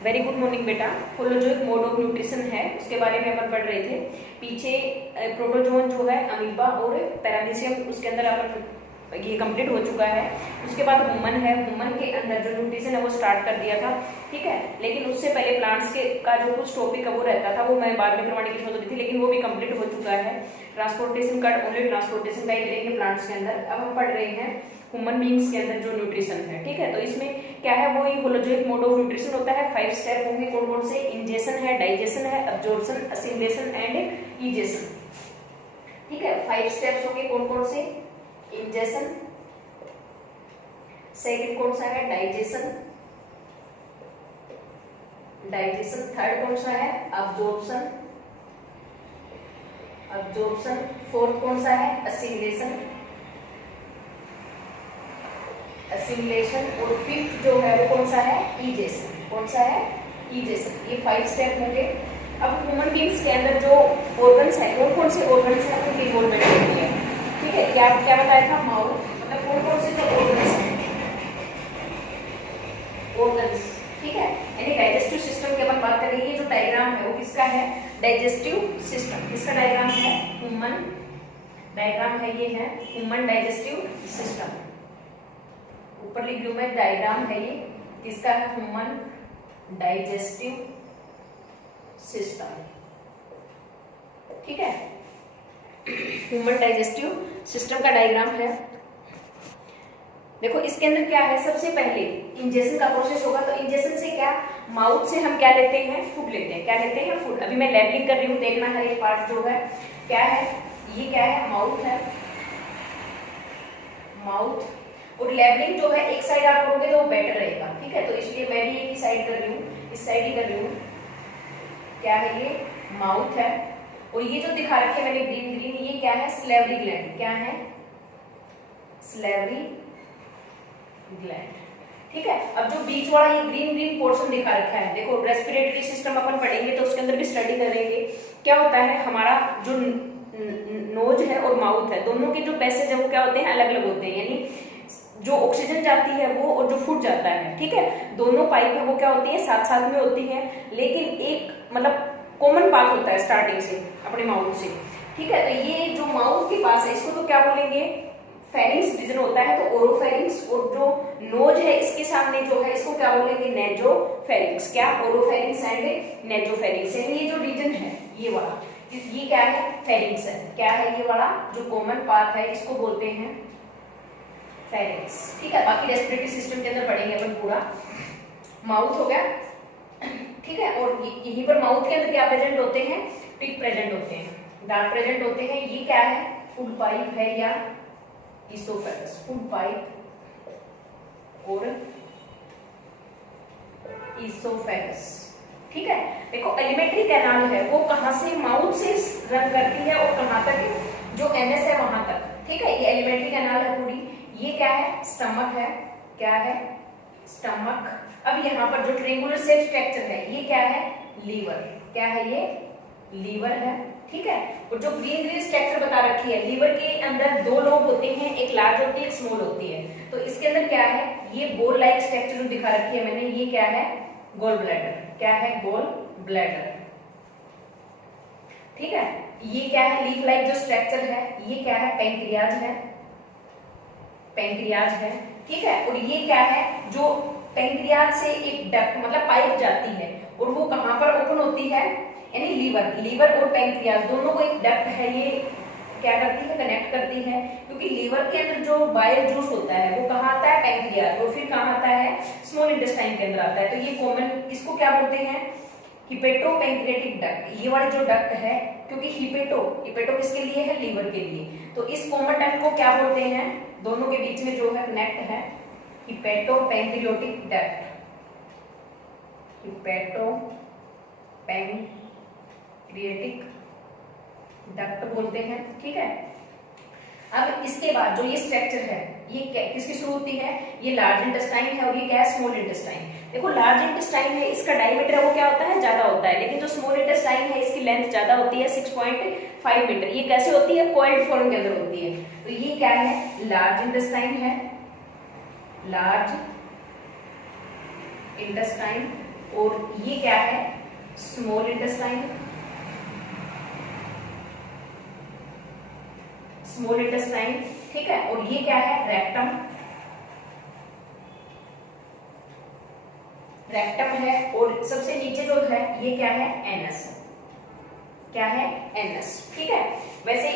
Very good morning बेटा। Holozoic mode of nutrition है, उसके बारे में अपन पढ़ रहे थे। पीछे प्रोटोजोन जो है अमीबा और पैरामीशियम, उसके अंदर अपन ये कंप्लीट हो चुका है। उसके बाद ह्यूमन है, ह्यूमन के अंदर जो न्यूट्रिशन है वो स्टार्ट कर दिया था, ठीक है। लेकिन उससे पहले प्लांट्स के का जो कुछ टॉपिक है वो रहता था, वो मैं बाद में करवाने की सोच रही थी, लेकिन वो भी कंप्लीट हो चुका है। ट्रांसपोर्टेशन का ओनली ट्रांसपोर्टेशन का ही करेंगे प्लांट्स के अंदर। अब हम पढ़ रहे हैं ह्यूमन बींग्स के अंदर जो न्यूट्रिशन है, ठीक है। तो इसमें क्या है, वो होलोजोइक मोड ऑफ न्यूट्रिशन होता है। 5 स्टेप होंगे, कौन कौन से? इंजेशन है, डाइजेशन है, अब्जॉर्प्शन, असिमिलेशन एंड इजेशन, ठीक है। 5 स्टेप्स होंगे, कौन कौन से? इंजेशन, सेकंड कौन सा है? डाइजेशन, थर्ड कौन सा है? अब्जॉर्प्शन, फोर्थ कौन सा है? असिमिलेशन, और फिफ्थ जो है वो कौन सा है? इजेशन। कौन सा है? इजेशन। ये 5 स्टेप होंगे। अब ह्यूमन बींग्स के अंदर जो ऑर्गन्स है, कौन से ऑर्गन्स है उनकी इन्वॉल्वमेंट होती है, ठीक है। क्या बताया था? माउथ, मतलब कौन से जो ऑर्गन्स हैं, ठीक है। यानी डाइजेस्टिव सिस्टम की अपन बात करेंगे। ये जो डायग्राम है वो किसका है? Digestive system. किसका डायग्राम है? ह्यूमन डायग्राम है, ये है ह्यूमन डाइजेस्टिव सिस्टम। ऊपर लिख लूं मैं, डायग्राम है ये किसका है? ह्यूमन डाइजेस्टिव सिस्टम, ठीक है। ह्यूमन डाइजेस्टिव सिस्टम का डायग्राम है। देखो इसके अंदर क्या है, सबसे पहले इंजेशन का प्रोसेस होगा। तो इंजेशन से क्या, माउथ से हम क्या लेते हैं? फूड लेते हैं। क्या लेते हैं? फूड। अभी मैं लेबलिंग कर रही हूँ, देखना है ये पार्ट जो है क्या है। ये क्या है? माउथ है, माउथ। और लेबलिंग जो है एक साइड आप करोगे तो वो बेटर रहेगा, ठीक है। तो इसलिए मैं भी एक ही साइड कर रही हूँ, इस साइड ही कर रही हूँ। क्या है ये? माउथ है। और ये जो दिखा रखे मैंने ग्रीन ग्रीन, ये क्या है? Salivary gland. क्या है? स्लेवरी ग्लैंड, ठीक है। अब जो बीच वाला ये ग्रीन ग्रीन पोर्शन दिखा रखा है, देखो रेस्पिरेटरी सिस्टम अपन पढ़ेंगे तो उसके अंदर भी स्टडी करेंगे। क्या होता है, हमारा जो नोज है और माउथ है, दोनों के जो पैसेज है वो क्या होते हैं? अलग अलग होते हैं। यानी जो ऑक्सीजन जाती है वो और जो फूड जाता है, ठीक है, दोनों पाइप है वो क्या होती है? साथ साथ में होती है। लेकिन एक मतलब कॉमन पाथ होता है स्टार्टिंग से अपने माउथ से, ठीक है। तो ये जो माउथ के पास है इसको तो क्या बोलेंगे? फेरिंग्स रीजन होता है, तो ओरोफेरिंग्स। और जो नोज है इसके सामने जो है इसको क्या बोलेंगे? नेजोफेरिंग्स। क्या? Oropharynx and nasopharynx. ये जो रीजन है ये वाला, ये क्या है? फेरिंग्स है। क्या है? ये वाला जो कॉमन पाथ है इसको बोलते हैं फेरिंग्स, ठीक है। बाकी रेस्पिरेटरी सिस्टम के अंदर पढ़ेंगे अपन पूरा। माउथ हो गया, ठीक है। और यहीं पर माउथ के अंदर क्या प्रेजेंट होते हैं? टिक प्रेजेंट होते हैं, दांत प्रेजेंट होते हैं। ये क्या है? फूड पाइप है या इसोफेगस। फूड पाइप और इसोफेगस, ठीक है। देखो एलिमेंट्री कैनाल है वो कहां से? माउथ से रन करती है और कहां तक? जो एनएस है वहां तक, ठीक है। ये एलिमेंट्री कैनाल है पूरी। ये क्या है? स्टमक है। क्या है? स्टमक। अब यहाँ पर जो ट्रायंगुलर शेप स्ट्रक्चर है ये क्या है? लीवर। क्या है? ये लीवर है, ठीक है। और जो ग्रीन ग्रीन स्ट्रक्चर बता रखी है, लीवर के अंदर 2 लोब होते हैं, एक लार्ज होती है, एक स्मॉल होती है। तो इसके अंदर क्या है? ये बॉल लाइक स्ट्रक्चर जो दिखा रखी है मैंने, ये क्या है? Gall bladder. क्या है? गॉल ब्लैडर, ठीक है। ये क्या है? लीफ लाइक जो स्ट्रक्चर है, ये क्या है? पैंक्रियाज है, पैंक्रियाज है, ठीक है। और ये क्या है? जो पैंक्रियाज से एक डक्ट मतलब पाइप जाती है और वो कहां पर ओपन होती है? यानी लीवर और पैंक्रियाज दोनों को एक डक्ट है, ये क्या करती है? कनेक्ट करती है। क्योंकि लीवर के अंदर जो बाइल जूस होता है वो कहाँ आता है? पैंक्रियाज। और फिर कहाँ आता है? स्मॉल इंटेस्टाइन के अंदर आता है। तो ये कॉमन, इसको क्या बोलते हैं? Hepato pancreatic duct. ये वाली जो डक्ट है, क्योंकि हिपेटो किसके लिए है? लीवर के लिए। तो इस कॉमन डक्ट को क्या बोलते हैं? दोनों के बीच में जो है कनेक्ट है, hepato pancreatic duct. Hepato pancreatic duct बोलते हैं, ठीक है। अब इसके बाद जो ये स्ट्रक्चर है ये किसकी शुरू होती है? ये लार्ज इंटेस्टाइन है और ये क्या है? Small intestine. देखो लार्ज इंटेस्टाइन है, इसका डायमीटर है वो क्या होता है? ज्यादा होता है। लेकिन जो स्मॉल इंटेस्टाइन है इसकी लेंथ ज्यादा होती है, 6.5 मीटर। ये कैसे होती है? कॉइल्ड फॉर्म के अंदर होती है। तो ये क्या है? लार्ज इंटेस्टाइन है, लार्ज इंटेस्टाइन, और ये क्या है, स्मॉल इंटेस्टाइन, स्मॉल इंटेस्टाइन, ठीक है। और ये क्या है, रेक्टम, रेक्टम है। और सबसे नीचे जो है ये क्या है, एनस, क्या है, एनस, ठीक है। वैसे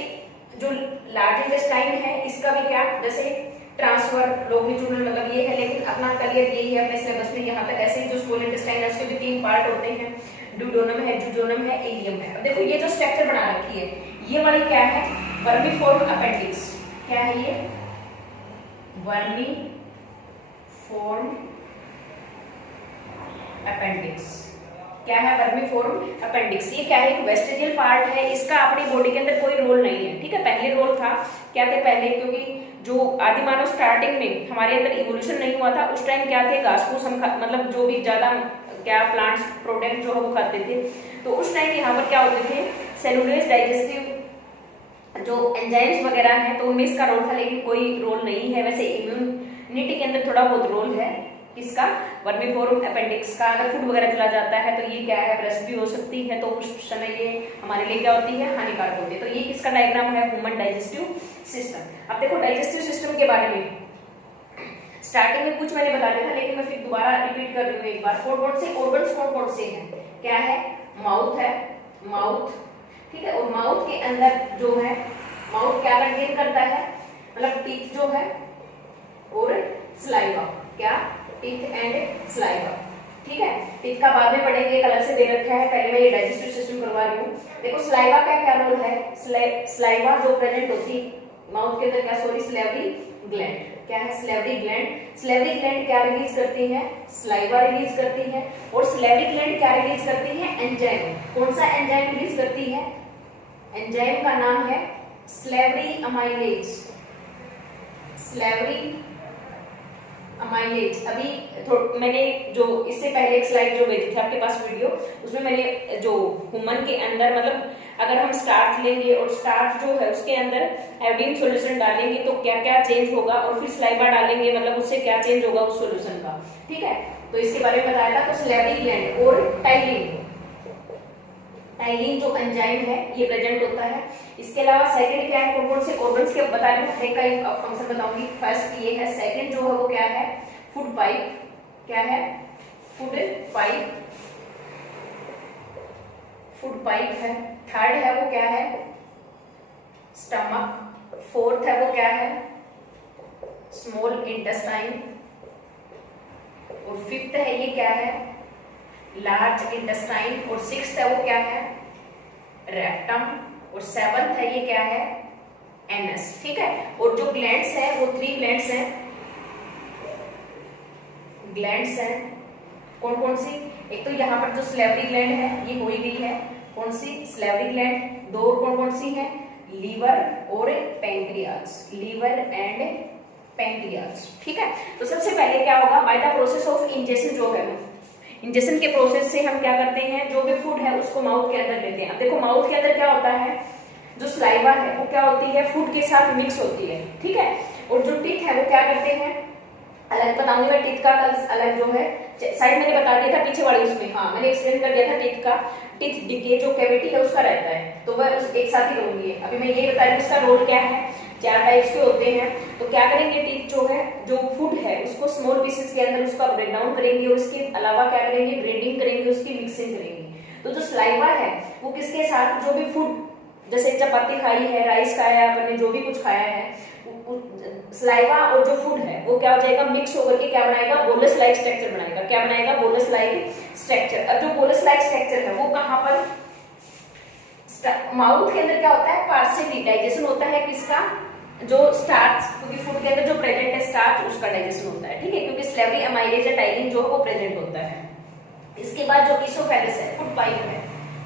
जो लार्ज इंटेस्टाइन है इसका भी क्या, जैसे ट्रांसफर, लॉन्गिट्यूडनल, मतलब ये है, लेकिन अपना क्लियर यही है अपने सिलेबस में यहाँ तक। ऐसे ही जो स्मॉल इंटेस्टाइन है उसके भी 3 पार्ट होते हैं, ड्यूडेनम है, जुजोनम है, इलियम है। अब देखो ये जो स्ट्रक्चर बना रखी है ये वाली क्या है, वर्मीफॉर्म अपेंडिक्स, क्या है ये, वर्मीफॉर्म अपेंडिक्स, क्या है, वर्मीफॉर्म अपेंडिक्स। ये क्या है, एक वेस्टिजियल पार्ट है, इसका अपनी बॉडी के अंदर कोई रोल नहीं है, ठीक है। पहले रोल था, क्या थे पहले, क्योंकि जो आदि मानव स्टार्टिंग में हमारे अंदर इवोल्यूशन नहीं हुआ था उस टाइम क्या थे, घास फूस हम मतलब जो भी ज्यादा क्या प्लांट्स प्रोडक्ट जो है वो खाते थे, तो उस टाइम यहाँ पर क्या होते थे, सेलुलोज डाइजेस्टिव जो एंजाइम्स वगैरह हैं, तो उनमें इसका रोल था, लेकिन कोई रोल नहीं है। वैसे इम्यूनिटी के अंदर थोड़ा बहुत रोल है किसका, वर्मीफॉर्म अपेंडिक्स का। अगर फूड वगैरह चला जाता है तो ये क्या है, ब्रेस्ट भी हो सकती है, तो उस समय ये हमारे लिए क्या होती है, हानिकारक होती है। तो ये किसका डायग्राम है, ह्यूमन डाइजेस्टिव सिस्टम। अब देखो डाइजेस्टिव सिस्टम के बारे में स्टार्टिंग में कुछ मैंने बता दिया था, लेकिन मैं फिर दोबारा रिपीट कर रही हूँ एक बार। कौन से ऑर्गन्स कौन से हैं, क्या है, माउथ है, माउथ, ठीक है। और माउथ के अंदर जो है, माउथ क्या कंटेन करता है, मतलब टीथ जो है और स्लाइवा, क्या, टीथ एंड स्लाइवा, ठीक है। टीथ का बाद में पढ़ेंगे, एक अलग से दे रखा है, पहले मैं ये डाइजेस्टिव सिस्टम करवा रही हूँ। देखो स्लाइवा का क्या रोल है, स्लाइवा जो प्रेजेंट होती माउथ के अंदर, क्या, सॉरी, स्लेवरी ग्लैंड, क्या है, स्लेवरी ग्लैंड। स्लेवरी ग्लैंड क्या रिलीज करती है, स्लाइवा रिलीज करती है। और स्लेवरी ग्लैंड क्या रिलीज करती है, एंजाइम। कौन सा एंजाइम रिलीज करती है, एंजाइम का नाम है स्लेवरी अमाइलेज, स्लेवरी अमाइलेज। अभी मैंने जो इससे पहले एक स्लाइड जो भेजी थी आपके पास वीडियो, उसमें मैंने जो ह्यूमन के अंदर, मतलब अगर हम स्टार्च लेंगे और स्टार्च जो है उसके अंदर आयोडीन सॉल्यूशन डालेंगे तो क्या क्या चेंज होगा, और फिर स्लाइवा डालेंगे मतलब उससे क्या चेंज होगा उस सॉल्यूशन का, ठीक है। तो इसके बारे में बताया था। तो स्लेवरी ग्लैंड और टाइलिन, टाइलिन जो एंजाइम है ये प्रेजेंट होता है। इसके अलावा सेकंड क्या है, कौन से ऑर्गन्स के बता रही हूँ, हर का एक फंक्शन बताऊंगी। फर्स्ट ये है, सेकंड जो है वो क्या है, फूड पाइप, क्या है, फूड पाइप, फूड पाइप है। थर्ड है वो क्या है, स्टमक। फोर्थ है वो क्या है, स्मॉल इंटेस्टाइन। और फिफ्थ है ये क्या है, लार्ज इंटेस्टाइन। और सिक्स्थ है वो क्या है, रेक्टम। और सेवंथ है ये क्या है, एनस, ठीक है। और जो ग्लैंड्स है वो 3 ग्लैंड्स हैं, ग्लैंड्स हैं कौन सी, एक तो यहाँ पर जो स्लेवरी ग्लैंड है ये हो ही गई है, कौन सी, स्लेवरी ग्लैंड। 2 और कौन सी है, लीवर और पैंक्रियाज, लीवर एंड पैंक्रियाज, ठीक है। तो सबसे पहले क्या होगा, by the process of ingestion, जो है इंजेशन के प्रोसेस से हम क्या करते हैं, जो भी फूड है उसको माउथ के अंदर लेते हैं। अब देखो माउथ के अंदर क्या होता है, जो स्लाइवा है वो क्या होती है, फूड के साथ मिक्स होती है, ठीक है। और जो टीथ है वो क्या करते हैं, अलग बताऊंगी मैं टीथ का कल अलग जो है, साइड मैंने बता दिया था पीछे वाली उसमें, हाँ मैंने एक्सप्लेन कर दिया था टीथ का। टीथ डिके जो कैविटी है उसका रहता है, तो वह एक साथ ही करूंगी। अभी मैं ये बता रही हूँ इसका रोल क्या है। 4 टाइप्स के होते हैं। तो क्या करेंगे, टीथ जो है, जो फूड है उसको स्मॉल पीसेस के अंदर उसका ब्रेक डाउन करेंगे, और उसके अलावा क्या करेंगे, ग्रेडिंग करेंगे, उसकी मिक्सिंग करेंगे। तो जो स्लाइवा है वो किसके साथ, जो भी फूड जैसे चपाती खाई है, राइस खाया है आपने, जो भी कुछ खाया है, स्लाइवा और जो फूड है वो क्या हो जाएगा, मिक्स होकर के क्या बनाएगा, बोलस लाइक स्ट्रक्चर बनाएगा। क्या बनाएगा, बोलस लाइक स्ट्रक्चर। अब जो बोलस लाइक स्ट्रक्चर है वो कहां पर, माउथ के अंदर क्या होता है, पार्शियली डाइजेशन होता है किसका, जो स्टार्च, क्योंकि फूड के अंदर जो प्रेजेंट है स्टार्च उसका डाइजेशन होता है, ठीक है, क्योंकि स्लेवरी अमाइलेज या टाइलिन जो है वो प्रेजेंट होता है। इसके बाद जो इसोफेगस है, फूड पाइप है,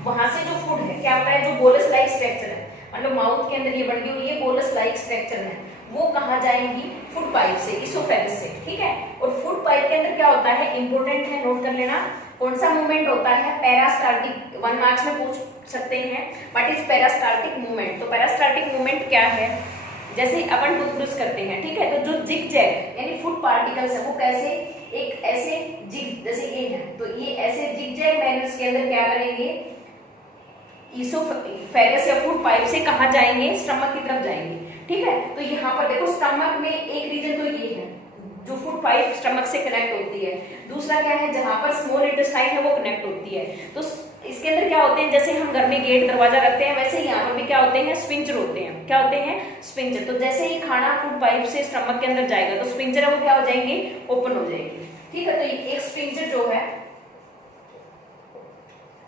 वहां से जो फूड है क्या होता है, जो बोलस लाइक स्ट्रक्चर है, मतलब माउथ के अंदर ये बन गई और ये बोलस लाइक स्ट्रक्चर है, वो कहाँ जाएंगी, फूड पाइप से, इसोफेगस से, ठीक है। और फूड पाइप के अंदर क्या होता है, इंपोर्टेंट है, नोट कर लेना, कौन सा मूवमेंट होता है, पेरास्टाल्टिक। 1 मार्क्स में पूछ सकते हैं, व्हाट इज पेरास्टाल्टिक मूवमेंट। तो पेरास्टाल्टिक मूवमेंट क्या है, जैसे अपन टूथब्रश करते हैं, ठीक है, तो जो जिग-जैग यानी फूड पार्टिकल्स है वो कैसे, एक ऐसे जिग, जैसे ये है तो ये ऐसे इसके अंदर क्या करेंगे, ईसोफेगस या फूड पाइप से कहाँ जाएंगे, स्टमक की तरफ जाएंगे। ठीक है, तो यहाँ पर देखो स्टमक में एक रीजन तो ये है जो फूड पाइप स्टमक से कनेक्ट होती है, दूसरा क्या है जहां पर स्मॉल इंटेस्टाइन है वो कनेक्ट होती है। तो इसके अंदर क्या होते हैं, जैसे हम घर में गेट दरवाजा रखते हैं वैसे ही यहाँ पर भी क्या होते हैं, स्फिंक्टर होते हैं। क्या होते हैं, स्फिंक्टर। तो जैसे ही खाना फूड पाइप से स्टमक के अंदर जाएगा तो स्फिंक्टर है वो क्या हो जाएंगे, ओपन हो जाएंगे। ठीक है, तो एक स्फिंक्टर जो है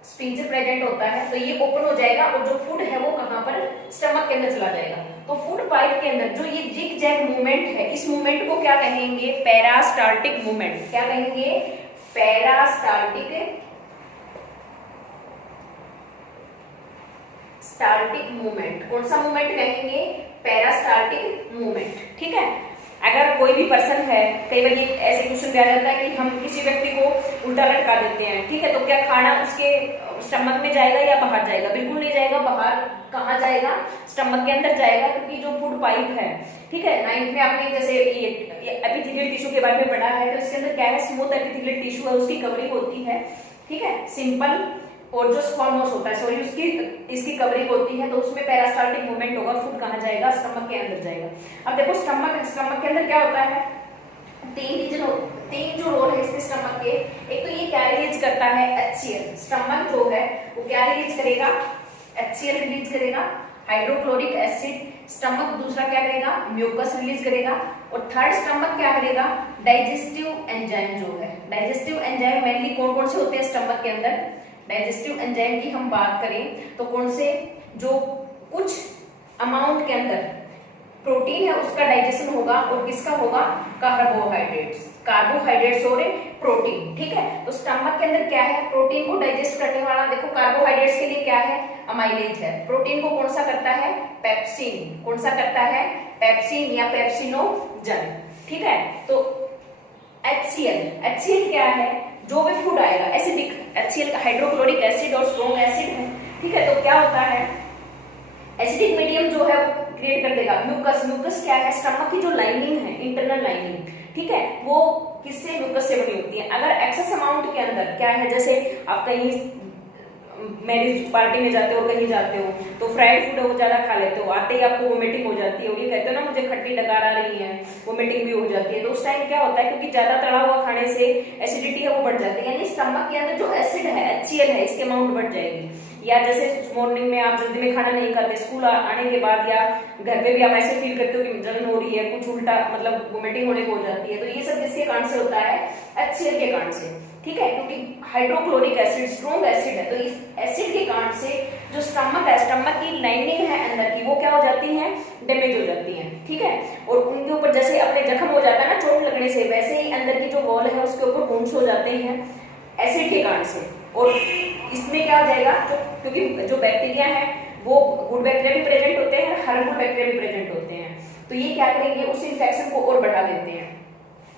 स्फिंक्टर प्रेजेंट होता है, तो ये ओपन हो जाएगा और जो फूड है वो कहां पर, स्टमक के अंदर चला जाएगा। तो फूड पाइप के अंदर जो ये जिग जैग मूवमेंट है, इस मूवमेंट को क्या कहेंगे, पेरास्टाल्टिक मूवमेंट। क्या कहेंगे, पेरास्टाल्टिक मूवमेंट। कौन सा मूवमेंट कहेंगे, पेरास्टाल्टिक मूवमेंट। ठीक है, अगर कोई भी पर्सन है, कई बार ये ऐसे क्वेश्चन दिया जाता है कि हम किसी व्यक्ति को उल्टा लटका देते हैं, ठीक है, तो क्या खाना उसके स्टमक में जाएगा या बाहर जाएगा, बिल्कुल नहीं जाएगा, बाहर कहाँ जाएगा, स्टमक के अंदर जाएगा, क्योंकि जो फूड पाइप है, ठीक है, 9th में आपने जैसे ये एपिथेलियल टिश्यू के बारे में पढ़ा है, तो इसके अंदर क्या है, स्मूथ एपिथेलियल टिश्यू है, उसकी कवरिंग होती है। ठीक है, सिंपल और जो स्क्वामोस होता है, सॉरी, इसकी कवरिंग होती है, तो उसमें पेरास्टाल्टिक मूवमेंट होगा, फूड कहाँ जाएगा, स्टमक के अंदर जाएगा। अब देखो स्टमक के अंदर क्या होता है, तीन जो रोल है इसके स्टमक के, एक तो ये क्या रिलीज करता है, HCl। स्टमक जो है वो क्या रिलीज करेगा, HCl रिलीज करेगा, हाइड्रोक्लोरिक एसिड। स्टमक दूसरा क्या करेगा, म्यूकस रिलीज करेगा। और थर्ड स्टमक क्या करेगा, डाइजेस्टिव एंजाइम जो है, डाइजेस्टिव एंजाइम मेनली कौन कौन से होते हैं स्टमक के अंदर, डाइजेस्टिव एंजाइम की हम बात करें तो कौन से, जो कुछ अमाउंट के अंदर प्रोटीन है उसका डाइजेशन होगा, और किसका होगा, कार्बोहाइड्रेट्स और प्रोटीन। ठीक है, तो स्टमक के अंदर क्या है, प्रोटीन को डाइजेस्ट करने वाला, देखो कार्बोहाइड्रेट्स के लिए क्या है, अमाइलेज है, प्रोटीन को कौन सा करता है, पेप्सिन। कौन सा करता है, पेप्सिन या पेप्सिनोजन। ठीक है, तो HCl क्या है, जो भी फूड आएगा, एसिडिक, HCl हाइड्रोक्लोरिक एसिड और स्ट्रॉन्ग एसिड है। ठीक है, तो क्या होता है, एसिडिक मीडियम जो है क्रिएट कर देगा। म्यूकस क्या है, स्टमक की जो लाइनिंग है, इंटरनल लाइनिंग, ठीक है, वो किससे, म्यूकस से बनी होती है। अगर एक्सेस अमाउंट के अंदर क्या है, जैसे आप कहीं मैरिज पार्टी में जाते हो, कहीं जाते हो तो फ्राइड फूड है वो ज्यादा खा लेते हो, आते ही आपको वोमिटिंग हो जाती है, और ये कहते हो ना मुझे खट्टी डकार आ रही है, वोमिटिंग भी हो जाती है, तो उस टाइम क्या होता है, क्योंकि ज्यादा तला हुआ खाने से एसिडिटी है वो बढ़ जाती है, यानी स्टमक के अंदर जो एसिड है, HCl है, इसकी अमाउंट बढ़ जाएगी। या जैसे मॉर्निंग में आप जल्दी में खाना नहीं खाते, स्कूल आने के बाद या घर पे भी आप ऐसे फील करते हो कि जलन हो रही है, कुछ उल्टा मतलब वोमिटिंग होने को हो जाती है, तो ये सब किसके कारण से होता है, HCl के कारण से। ठीक है, क्योंकि हाइड्रोक्लोरिक एसिड स्ट्रॉन्ग एसिड है, तो इस एसिड के कारण से जो स्टमक है, स्टमक की लाइनिंग है अंदर की, वो क्या हो जाती है, डैमेज हो जाती है। ठीक है, और उनके ऊपर जैसे अपने जख्म हो जाता है ना चोट लगने से, वैसे ही अंदर की जो वॉल है उसके ऊपर वुंड्स हो जाते हैं एसिड के कारण से। और इसमें क्या हो जाएगा, क्योंकि जो बैक्टीरिया है वो गुड बैक्टीरिया भी प्रेजेंट होते हैं, हार्मफुल बैक्टीरिया भी प्रेजेंट होते हैं, तो ये क्या करेंगे, उस इन्फेक्शन को और बढ़ा देते हैं।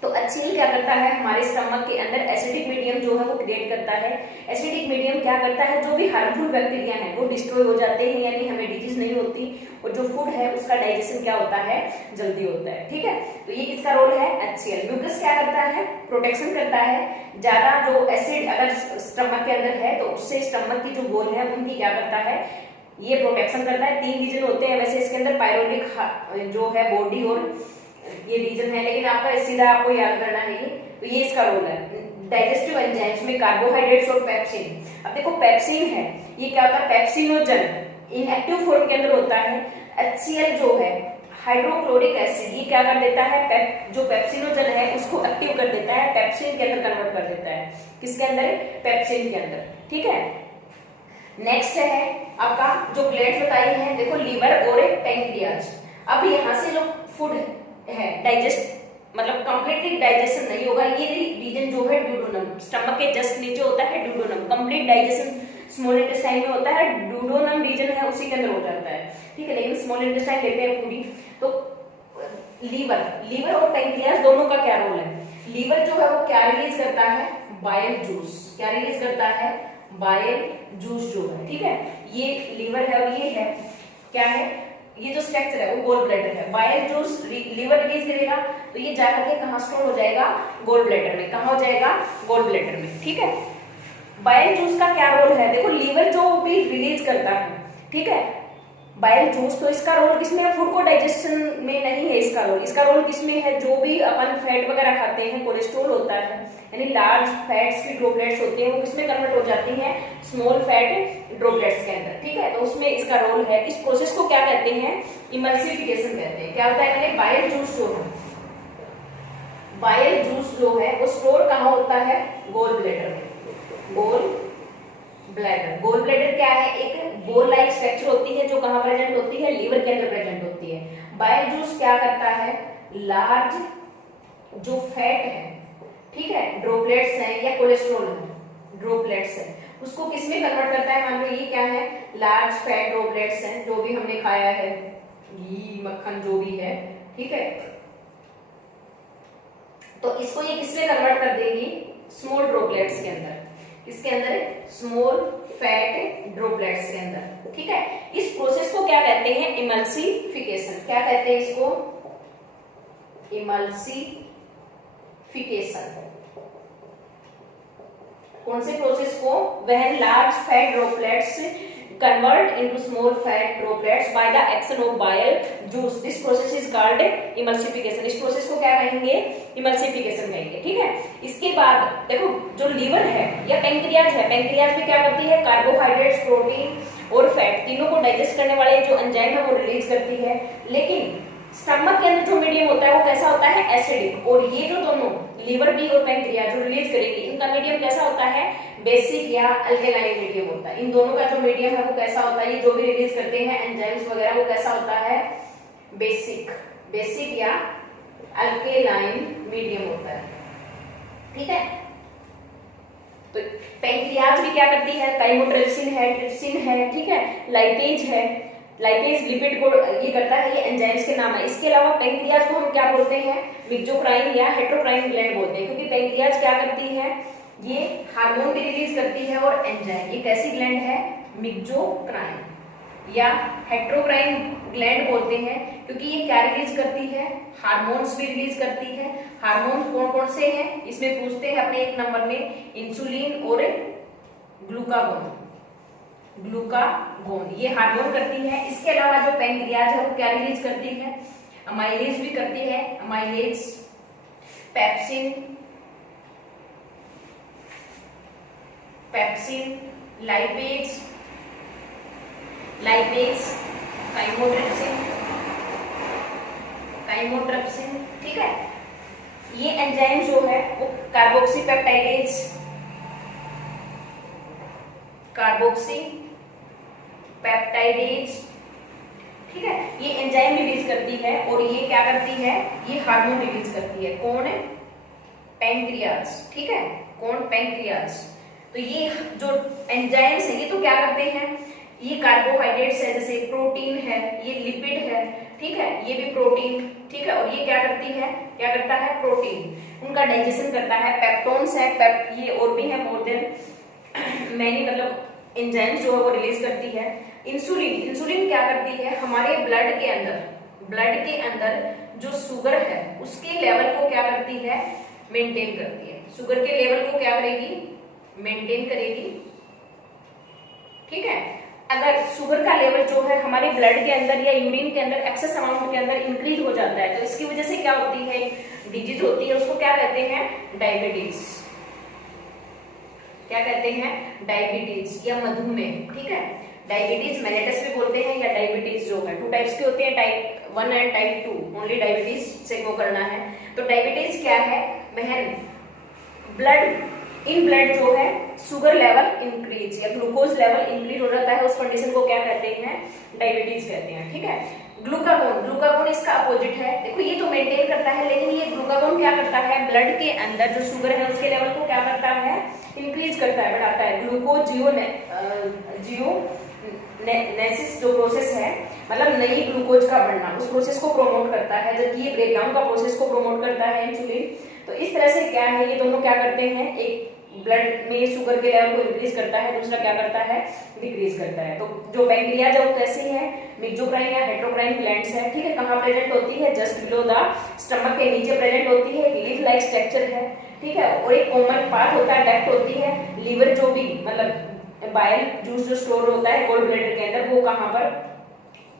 तो HCl क्या करता है, हमारे स्टमक के अंदर एसिडिक मीडियम जो है वो क्रिएट करता है। एसिडिक मीडियम क्या करता है, जो भी हार्मफुल बैक्टीरिया है वो डिस्ट्रॉय हो जाते हैं, यानी हमें डिजीज नहीं होती, और जो फूड है उसका डाइजेशन क्या होता है, जल्दी होता है। ठीक है, तो ये किसका रोल है, HCl। म्यूकस क्या करता है, प्रोटेक्शन करता है, ज्यादा जो एसिड अगर स्टमक के अंदर है तो उससे स्टमक की जो वॉल है उनकी क्या करता है, ये प्रोटेक्शन करता है। 3 रीजन होते हैं वैसे इसके अंदर, पायरोनिक जो है बॉडी और ये रीजन है, लेकिन आपका सीधा आपको याद करना है ये, तो ये इसका रोल है। डाइजेस्टिव एंजाइम्स में कार्बोहाइड्रेट्स और पेप्सिन। अब देखो पेप्सिन है, ये क्या होता है, पेप्सिनोजन इनएक्टिव फॉर्म के अंदर होता है। HCl जो है हाइड्रोक्लोरिक एसिड, ये क्या कर देता है, जो पेप्सिनोजन है उसको एक्टिव कर देता है, पेप्सिन के अंदर कन्वर्ट कर देता है। किसके अंदर, पेप्सिन के अंदर। ठीक है, नेक्स्ट है आपका जो ग्लैंड बताई है, देखो लीवर और पैंक्रियाज। अब यहाँ से जो फूड है डाइजेस्ट मतलब कंप्लीटली डाइजेशन नहीं होगा, ये रीजन जो है ड्यूडोनम, स्टमक के जस्ट नीचे होता है duodenum, complete digestion small intestine में होता है, ड्यूडोनम रीजन है उसी के अंदर हो जाता है। ठीक है, लेकिन स्मॉल इंटेस्टाइन लेते हैं पूरी। तो लीवर और पैंक्रियाज दोनों का क्या रोल है, लीवर जो है वो क्या रिलीज करता है, बाइल जूस। क्या रिलीज करता है, बाइल जूस जो है। ठीक है, ये लीवर है और ये है क्या है, ये जो स्ट्रक्चर है वो गोल ब्लैडर है। बाइल जूस लीवर रिलीज करेगा तो ये जाकर के कहां स्टोर हो जाएगा, गोल ब्लैडर में। कहां हो जाएगा, गोल ब्लैडर में। ठीक है, बाइल जूस का क्या रोल है, देखो लीवर जो भी रिलीज करता है, ठीक है, बाइल जूस, तो इसका रोल किसमें है, फूड को डाइजेशन में नहीं है इसका रोल। इसका रोल किसमें है, जो भी अपन फैट वगैरह खाते हैं, कोलेस्ट्रॉल होता है, यानी लार्ज फैट्स की ड्रॉपलेट्स होती हैं, वो किसमें कन्वर्ट हो जाती हैं, स्मॉल फैट ड्रॉपलेट्स के अंदर, ठीक है, तो उसमें इसका रोल है। इस प्रोसेस को क्या कहते हैं, इमल्सिफिकेशन कहते हैं। क्या होता है, मैंने बाइल जूस जो है, बाइल जूस जो है वो स्टोर कहाँ होता है, गोल ब्लैडर में। गोल ब्लैडर, गोल ब्लैडर क्या है, एक बोल लाइक स्ट्रक्चर होती है जो कहाँ प्रेजेंट होती है, लीवर के अंदर प्रेजेंट होती है। बाइल जूस क्या करता है, लार्ज जो फैट है, ठीक है, ड्रॉपलेट्स हैं या कोलेस्ट्रॉल है, ड्रॉपलेट्स है, उसको किसमें कन्वर्ट करता है, मान लो ये क्या है, लार्ज फैट ड्रॉपलेट्स हैं, जो भी हमने खाया है, घी मक्खन जो भी है, ठीक है, तो इसको ये किसमें कन्वर्ट कर देगी, स्मॉल ड्रॉपलेट्स के अंदर, इसके अंदर स्मॉल फैट ड्रॉपलेट्स के अंदर, ठीक है। इस प्रोसेस को क्या कहते हैं, इमल्सिफिकेशन। क्या कहते हैं इसको, इमल्सिफिकेशन। कौन से प्रोसेस को, when large fat droplets convert into small fat droplets by the action of bile juice, this process is called emulsification। इस प्रोसेस को क्या कहेंगे, emulsification कहेंगे, ठीक है। इसके बाद देखो जो लीवर है या पेंक्रियाज है, पेंक्रियाज में क्या करती है, कार्बोहाइड्रेट्स, प्रोटीन और फैट तीनों को डाइजेस्ट करने वाले जो एंजाइम है वो रिलीज करती है। लेकिन स्टमक के अंदर जो मीडियम होता है वो कैसा होता है, एसिडिक, और ये जो दोनों लीवर भी और पेंक्रियाज जो रिलीज करेगी, इनका मीडियम कैसा होता है, बेसिक या अल्केलाइन मीडियम होता है। इन दोनों का जो मीडियम है वो कैसा होता है, ये जो भी रिलीज करते हैं एंजाइम्स वगैरह वो कैसा होता है, बेसिक, बेसिक या अल्केलाइन मीडियम होता है, ठीक है। तो पेंक्रियाज भी क्या करती है, काइमोट्रिप्सिन है, ट्रिप्सिन है, ठीक है, लाइपेज है, लाइपेज लिपिड को ये करता है, ये एंजाइम्स के नाम है। इसके अलावा पेंक्रियाज को हम क्या बोलते हैं, मिक्सोक्राइन या हेट्रोक्राइन ग्लैंड बोलते हैं, क्योंकि पेंक्रियाज क्या करती है, ये हार्मोन भी रिलीज करती है और एंजाइम। ये कैसी ग्लैंड है, मिक्सोक्राइन या हेट्रोक्राइन ग्लैंड बोलते हैं, क्योंकि ये क्या रिलीज करती है, हार्मोन्स भी रिलीज करती है। हार्मोन कौन कौन से हैं, इसमें पूछते हैं अपने एक नंबर में, इंसुलिन और ग्लूकागोन, ग्लूकागोन ये हार्मोन करती है। इसके अलावा जो पेंक्रियाज है वो क्या रिलीज करती है, अमाइलेज भी करती है, amylase, pepsin, pepsin, lipase, lipase, chymotrypsin, chymotrypsin, ठीक है। ये एंजाइम जो है वो कार्बोक्सी पेप्टाइडेज, कार्बोक्सी पेप्टाइडेज, ठीक है, ये एंजाइम रिलीज करती है और ये क्या करती है, ये हार्मोन रिलीज करती है। कौन है, पेंक्रियाज, ठीक है, कौन, पेंक्रियाज। तो ये जो एंजाइम्स है ये तो क्या करते हैं, ये कार्बोहाइड्रेट्स है, जैसे प्रोटीन है, ये लिपिड है, ठीक है, ये भी प्रोटीन, ठीक है, और ये क्या करती है, क्या करता है, प्रोटीन, उनका डाइजेशन करता है। पेप्टोन्स है, ये और भी है, मोर देन मैनी, मतलब एंजाइम्स जो है वो रिलीज करती है। इंसुलिन, इंसुलिन क्या करती है, हमारे ब्लड के अंदर, ब्लड के अंदर जो शुगर है उसके लेवल को क्या करती है, मेंटेन करती है। शुगर के लेवल को क्या करेगी, मेंटेन करेगी, ठीक है। अगर शुगर का लेवल जो है हमारे ब्लड के अंदर या यूरिन के अंदर एक्सेस अमाउंट के अंदर इंक्रीज हो जाता है, तो इसकी वजह से क्या होती है, डिजीज होती है, उसको क्या कहते हैं, डायबिटीज, क्या कहते हैं, डायबिटीज या मधुमेह, ठीक है। डायबिटीज मेलेटस भी बोलते हैं, या डायबिटीज जो है 2 टाइप्स की होती है, type 1 and type 2, only diabetes से वो करना है। तो डायबिटीज क्या है, बहन ब्लड, इन ब्लड जो है शुगर लेवल इंक्रीज या ग्लूकोज लेवल इंक्रीज हो जाता है, उस कंडीशन को क्या कहते हैं, डायबिटीज कहते हैं, ठीक है। ग्लूकागोन, ग्लूकागोन इसका अपोजिट है, देखो ये तो मेंटेन करता है, लेकिन ये ग्लूकागोन क्या करता है, ब्लड के अंदर जो शुगर है उसके लेवल को क्या करता है, इंक्रीज करता है, बढ़ाता है। जियोनेसिस जो प्रोसेस है, मतलब नई ग्लूकोज का बढ़ना, उस प्रोसेस को प्रमोट करता है, जबकि ये ब्रेकडाउन का प्रोसेस को प्रमोट करता है इंसुलिन। तो इस तरह से क्या है, ये दोनों क्या करते हैं, एक ब्लड में शुगर के लेवल को इंक्रीज करता है, दूसरा क्या करता है, डिक्रीज करता है। तो जो पेंक्रियाज है वो कैसे है, मिक्सोक्राइन या हेट्रोक्राइन ग्लैंड्स है, ठीक है। कहाँ प्रेजेंट होती है, जस्ट बिलो द स्टमक के नीचे प्रेजेंट होती है, लीफ लाइक स्ट्रक्चर है, ठीक है। और एक कॉमन पार्ट होता है, डक्ट होती है। लीवर जो भी मतलब बाइल जूस जो स्टोर होता है गोल ब्लैडर के अंदर, वो कहाँ पर,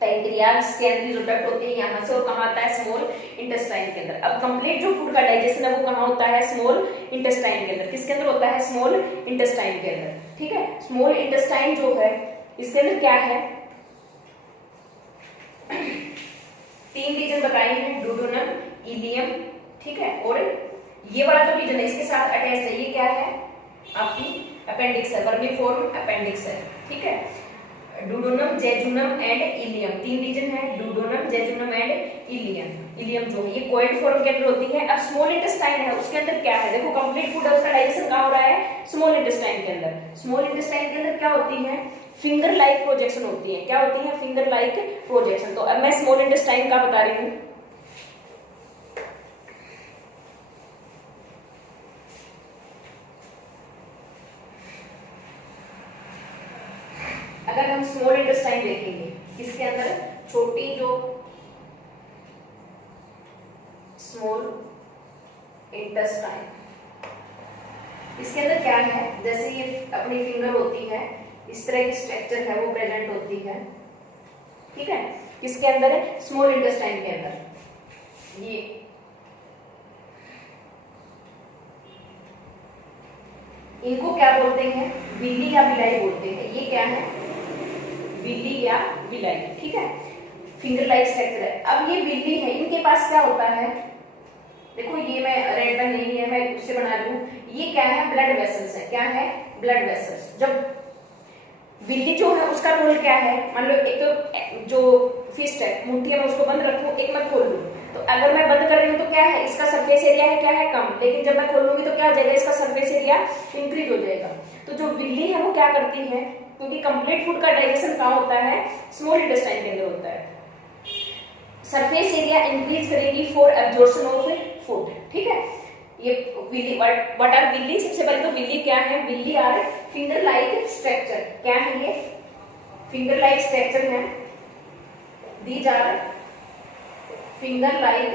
पैंक्रियाज के अंदर जो डक्ट होती है यहाँ से, और कहाँ आता है, स्मॉल इंटेस्टाइन के अंदर। अब कंप्लीट जो फूड का डाइजेशन है वो कहाँ होता है, स्मॉल इंटेस्टाइन के अंदर। किसके अंदर होता है, स्मॉल इंटेस्टाइन के अंदर। ठीक है, स्मॉल इंटेस्टाइन जो है इसके अंदर क्या है, 3 रीजन बताए हैं, डुओडेनम, इलियम, ठीक है, और ये वाला जो रीजन है इसके साथ अटैच है, ये क्या है, आपकी अपेंडिक्स है, वर्मिफोर्म अपेंडिक्स है। ठीक है, duodenum, jejunum and ileum, 3 region है, duodenum, jejunum and ileum. Ileum जो है ये कोएड फॉर्म के अंदर होती है। अब स्मॉल इंटेस्टाइन है, उसके अंदर क्या है, देखो कंप्लीट फूड है, उसका डाइजेशन कहाँ हो रहा है, स्मॉल इंटेस्टाइन के अंदर। स्मॉल इंटेस्टाइन के अंदर क्या होती है, फिंगर लाइक प्रोजेक्शन होती है। क्या होती है, फिंगर लाइक प्रोजेक्शन। तो अब मैं स्मॉल इंटेस्टाइन का बता रही हूँ। अगर हम स्मॉल इंटेस्टाइन देखेंगे, इसके अंदर छोटी जो स्मॉल इंटेस्टाइन, इसके अंदर क्या है, जैसे ये अपनी फिंगर होती है, इस तरह की स्ट्रक्चर है वो प्रेजेंट होती है। ठीक है, किसके अंदर है, स्मॉल इंटेस्टाइन के अंदर। ये इनको क्या बोलते हैं, बिल्ली या बिलाई बोलते हैं। ये क्या है, बिल्ली या बिलाई। ठीक है, फिंगर लाइक स्ट्रक्चर है। अब ये बिल्ली है, इनके पास क्या होता है, देखो ये मैं रेड पेन नहीं है, मैं उससे बना रही हूँ। ये क्या है, ब्लड वेसल्स है। क्या है, ब्लड वेसल्स। जब बिल्ली जो है उसका रोल क्या है, मान लो एक तो जो फिस्ट है, मुट्ठी में उसको बंद रखूं, एक मैं खोल लूं, तो अगर मैं बंद कर रही हूँ तो क्या है, इसका सरफेस एरिया है क्या है, कम, लेकिन जब मैं खोल लूंगी तो क्या हो जाएगा, इसका सरफेस एरिया इंक्रीज हो जाएगा। तो जो बिल्ली है वो क्या करती है, क्योंकि कंप्लीट फूड का डाइजेशन कहाँ होता है, स्मॉल इंटेस्टाइन के अंदर होता है, सरफेस एरिया इंक्रीज करेगी फॉर एब्जॉर्प्शन ऑफ फूड। ठीक है, ये बिल्ली, व्हाट आर बिल्ली, सबसे पहले तो बिल्ली क्या है, बिल्ली आर फिंगर लाइक स्ट्रक्चर। क्या है ये, फिंगर लाइक स्ट्रक्चर है। These are finger like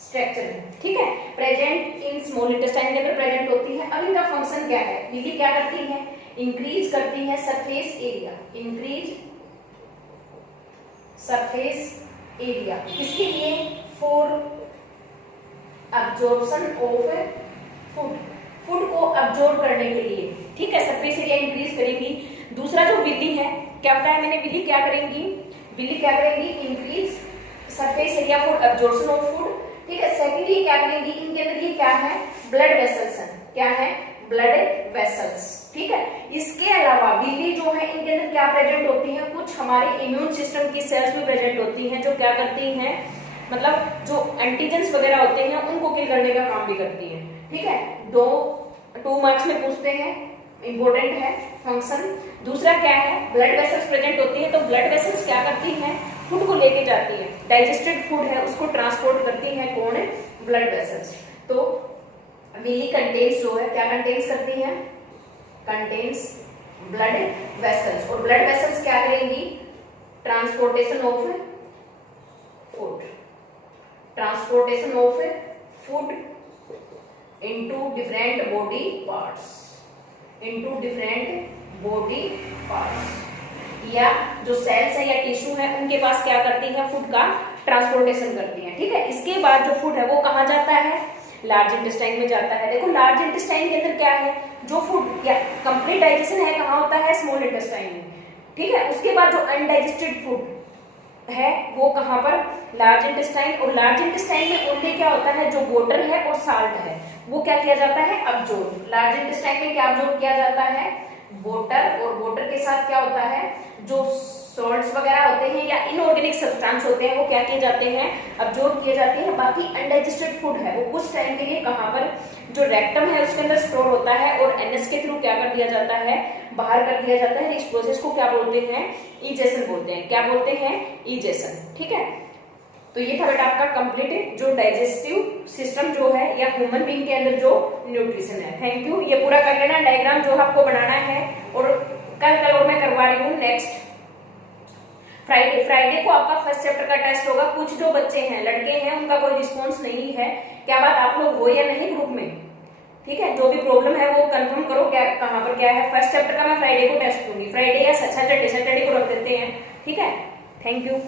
structure है। ठीक है, प्रेजेंट इन स्मॉल इंटेस्टाइन के अंदर प्रेजेंट होती है। अब इनका फंक्शन क्या है, बिल्ली क्या करती है, इंक्रीज करती है surface area, increase surface area, किसके लिए, for absorption of food, food को अब्जॉर्ब करने के लिए। ठीक है, सरफेस एरिया इंक्रीज करेंगी। दूसरा जो बिल्ली है, क्या बताया मैंने, बिल्ली क्या करेंगी, बिल्ली क्या करेंगी, increase surface area for absorption of food. ठीक है, सेकेंडली क्या करेंगी, इनके अंदर ये क्या है, ब्लड वेसल्स है। क्या है, ब्लड वेसल्स। ठीक है, इसके अलावा बिल्ली जो है इनके अंदर क्या प्रेजेंट होती है, कुछ हमारे इम्यून सिस्टम की सेल्स भी प्रेजेंट होती हैं, जो क्या करती हैं, मतलब जो एंटीजेंस वगैरह होते हैं उनको किल करने का काम भी करती है। ठीक है, 2 मार्क्स में पूछते हैं, इंपॉर्टेंट है फंक्शन। दूसरा क्या है, ब्लड वेसल्स प्रेजेंट होती है। तो ब्लड वेसल्स क्या करती हैं, फूड को लेके जाती है, डाइजेस्टेड फूड है उसको ट्रांसपोर्ट करती है, कौन है, ब्लड वेसल्स। तो बिल्ली कंटेन्स जो है, क्या कंटेन्स करती है, कंटेन्स ब्लड वेसल्स। और ब्लड वेसल्स क्या करेंगी, transportation of food, transportation of food into different body parts, into different body parts, या जो सेल्स है या टिश्यू है उनके पास क्या करती है, फूड का ट्रांसपोर्टेशन करती है। ठीक है, इसके बाद जो फूड है वो कहाँ जाता है, लार्ज इंटेस्टाइन में जाता है। देखो लार्ज इंटेस्टाइन के अंदर क्या है, जो फूड या कंप्लीट डाइजेशन है कहाँ होता है, स्मॉल इंटेस्टाइन में। ठीक है, उसके बाद जो अनडाइजेस्टेड फूड है वो कहाँ पर, लार्ज इंटेस्टाइन। और लार्ज इंटेस्टाइन में उनके क्या होता है, जो वाटर है और साल्ट है वो क्या किया जाता है, अब्जॉर्ब। लार्ज इंटेस्टाइन में क्या अब्जॉर्ब किया जाता है, वाटर, और वाटर के साथ क्या होता है, जो सॉल्ट्स वगैरह होते हैं या इनऑर्गेनिक सब्सटेंस होते हैं वो क्या किए जाते हैं, अब्जॉर्ब किए जाते हैं। बाकी अनडाइजेस्टेड फूड है वो कुछ टाइम के लिए कहाँ पर, जो रेक्टम है उसके अंदर स्टोर होता है और एनएस के थ्रू क्या कर दिया जाता है, बाहर कर दिया जाता है। इस प्रोसेस को क्या बोलते हैं, इजेशन बोलते हैं। क्या बोलते हैं, इजेशन। ठीक है, तो ये था बेटा आपका कंप्लीट जो डाइजेस्टिव सिस्टम जो है या ह्यूमन बीइंग के अंदर जो न्यूट्रिशन है। थैंक यू, ये पूरा कर लेना डायग्राम जो आपको बनाना है। और कल और मैं करवा रही हूँ नेक्स्ट फ्राइडे को आपका फर्स्ट चैप्टर का टेस्ट होगा। कुछ जो बच्चे हैं, लड़के हैं, उनका कोई रिस्पॉन्स नहीं है, क्या बात आप लोग हो या नहीं ग्रुप में, ठीक है, जो भी प्रॉब्लम है वो कंफर्म करो क्या कहाँ पर क्या है। फर्स्ट चैप्टर का मैं फ्राइडे को टेस्ट दूंगी, फ्राइडे या सैटरडे को रख देते हैं, ठीक है। Thank you.